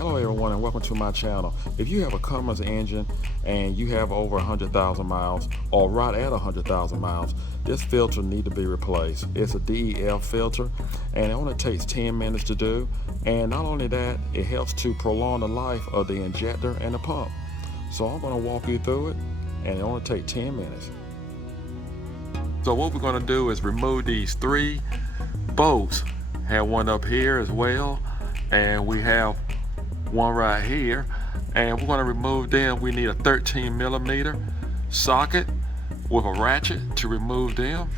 Hello everyone and welcome to my channel. If you have a Cummins engine and you have over 100,000 miles or right at 100,000 miles, this filter needs to be replaced. It's a DEF filter and it only takes 10 minutes to do, and not only that, it helps to prolong the life of the injector and the pump. So I'm going to walk you through it, and it only takes 10 minutes. So what we're going to do is remove these 3 bolts. Have one up here as well, and we have one right here, and we're going to remove them. We need a 13mm socket with a ratchet to remove them,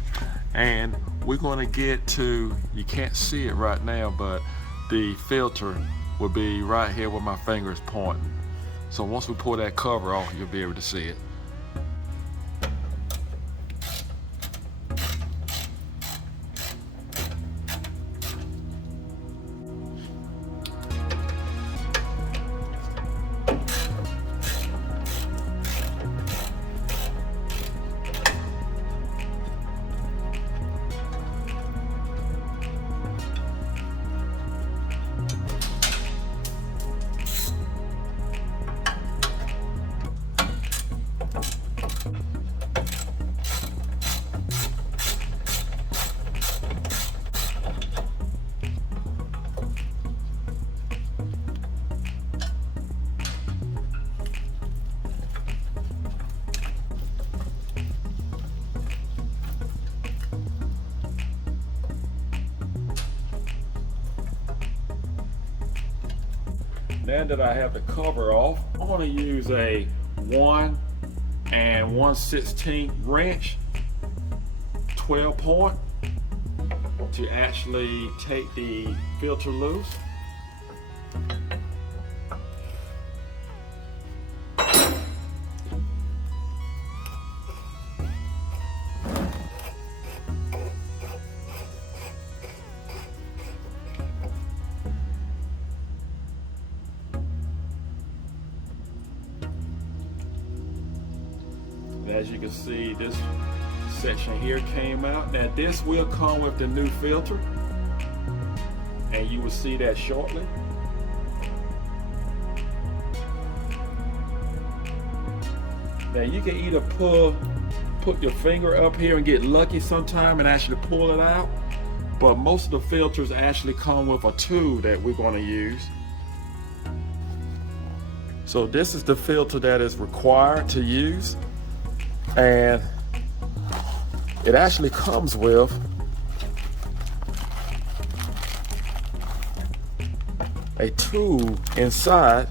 and we're going to get to, you can't see it right now, but the filter will be right here where my finger is pointing. So once we pull that cover off, you'll be able to see it. Now that I have the cover off, I'm going to use a 1 1/16 wrench, 12 point, to actually take the filter loose. As you can see, this section here came out. Now this will come with the new filter, and you will see that shortly. Now you can either put your finger up here and get lucky sometime and actually pull it out, but most of the filters actually come with a tool that we're going to use. So this is the filter that is required to use, and it actually comes with a tool inside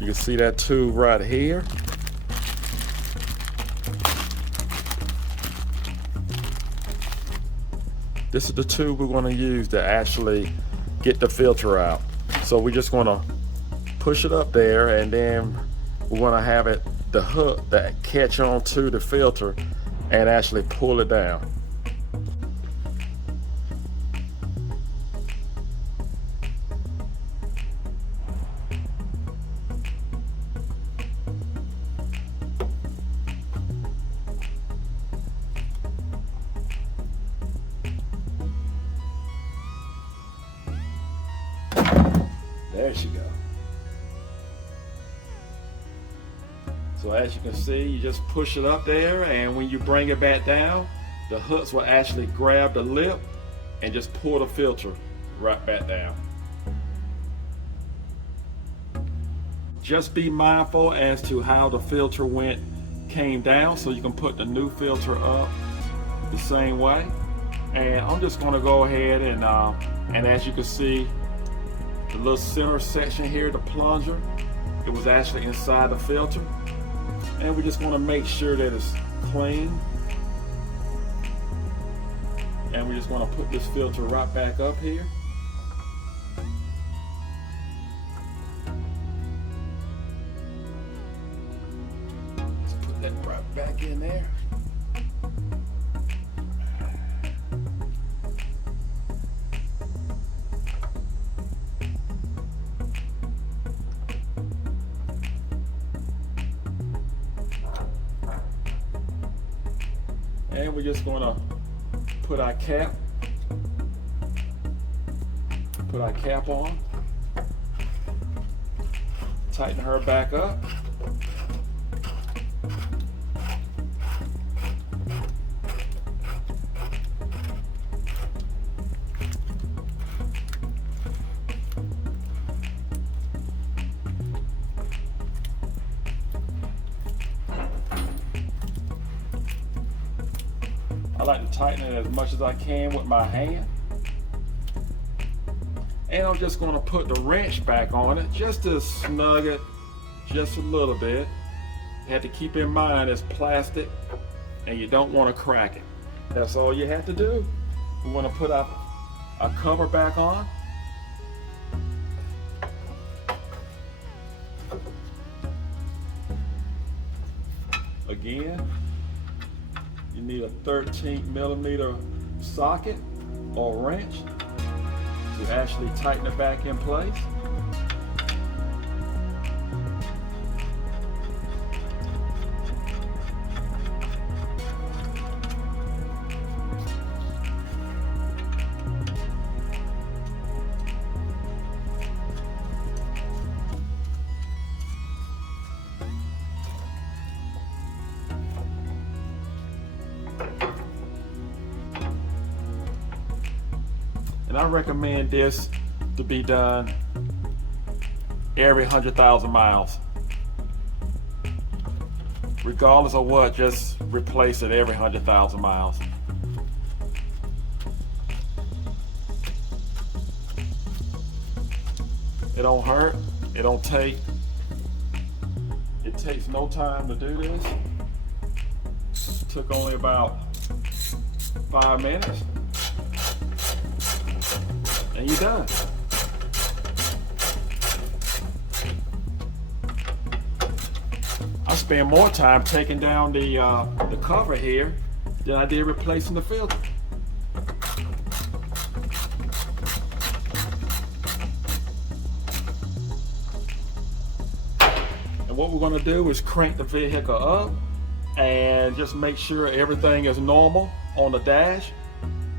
you can see that tool right here. This is the tool we're going to use to actually get the filter out. So we're just going to push it up there, and then we're going to have it, the hook that catch on to the filter, and actually pull it down. There she goes. So as you can see, you just push it up there, and when you bring it back down, the hooks will actually grab the lip and just pull the filter right back down. Just be mindful as to how the filter came down, so you can put the new filter up the same way. And I'm just going to go ahead and as you can see, the little center section here, the plunger, it was actually inside the filter. And we just want to make sure that it's clean. And we just want to put this filter right back up here. Let's put that right back in there. And we're just going to put our cap Put our cap on. Tighten her back up. I like to tighten it as much as I can with my hand. And I'm just going to put the wrench back on it just to snug it just a little bit. You have to keep in mind it's plastic and you don't want to crack it. That's all you have to do. We want to put our cover back on. Again, you need a 13mm socket or wrench to actually tighten it back in place. And I recommend this to be done every 100,000 miles. Regardless of what, just replace it every 100,000 miles. It don't hurt, it don't take, it takes no time to do this. It took only about 5 minutes. And you're done. I spend more time taking down the cover here than I did replacing the filter. And what we're going to do is crank the vehicle up and just make sure everything is normal on the dash.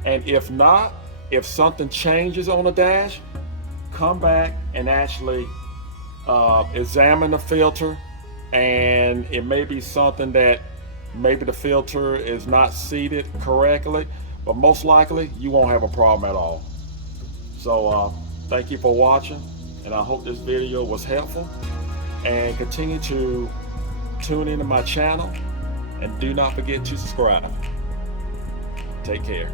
And if not, if something changes on the dash, come back and actually examine the filter, and it may be something that maybe the filter is not seated correctly, but most likely you won't have a problem at all. So thank you for watching, and I hope this video was helpful, and continue to tune into my channel, and do not forget to subscribe. Take care.